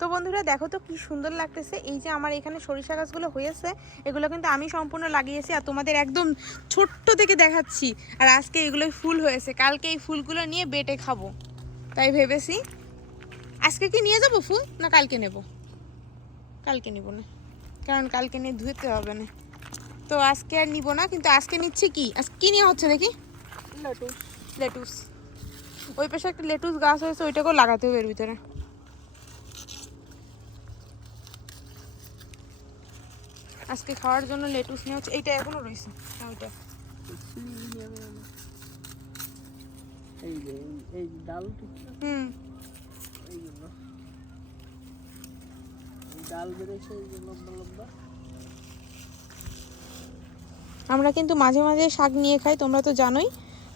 তো বন্ধুরা দেখো তো কি সুন্দর লাগতেছে। এই যে আমার এখানে সরিষা গাছগুলো হয়েছে এগুলো কিন্তু আমি সম্পূর্ণ লাগিয়েছি আর তোমাদের একদম ছোট্ট থেকে দেখাচ্ছি। আর আজকে এগুলোই ফুল হয়েছে কালকে এই ফুলগুলো নিয়ে বেটে খাব। তাই ভেবেছি আজকে কি নিয়ে যাব ফুল না কালকে নেব? কালকে নিব না কারণ কালকে নিয়ে ধুতে হবে না। তো আজকে আর নিব না কিন্তু আজকে নিচ্ছে কি? আজকে কি নেওয়া হচ্ছে দেখি? লেটুস। লেটুস। ওই পাশে একটা লেটুস গাছ হয়েছে ওইটাকেও লাগাতে হবে এর ভিতরে। আজকে খাওয়ার জন্য লেটুস নেওয়া হচ্ছে এইটা এখনও রয়েছে। হ্যাঁ ওইটা। হুম। ডাল লম্বা লম্বা। আমরা কিন্তু মাঝে মাঝে শাক নিয়ে খাই তোমরা তো জানোই।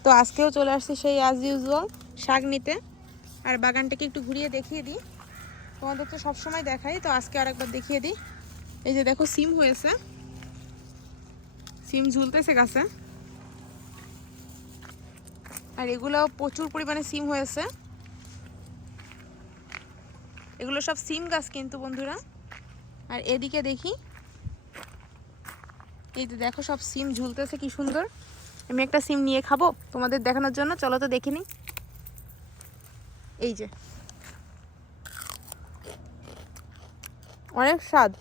তো আজকেও চলে আসছি সেই অ্যাজ ইউজুয়াল শাক নিতে। আর বাগানটাকে একটু ঘুরিয়ে দেখিয়ে দিই। তোমাদের তো সবসময় দেখাই তো আজকে আর একবার দেখিয়ে দিই। এই যে দেখো, সিম হয়েছে। সিম ঝুলতেছে গাছে। আর এগুলো প্রচুর পরিমাণে সিম হয়েছে। এগুলো সব সিম গাছ কিন্তু, বন্ধুরা। আর এদিকে দেখি। এই যে দেখো, সব সিম ঝুলতেছে, কি সুন্দর। আমি একটা সিম নিয়ে খাব তোমাদের দেখানোর জন্য, চলো তো দেখে নিই। এই যে। অনেক স্বাদ।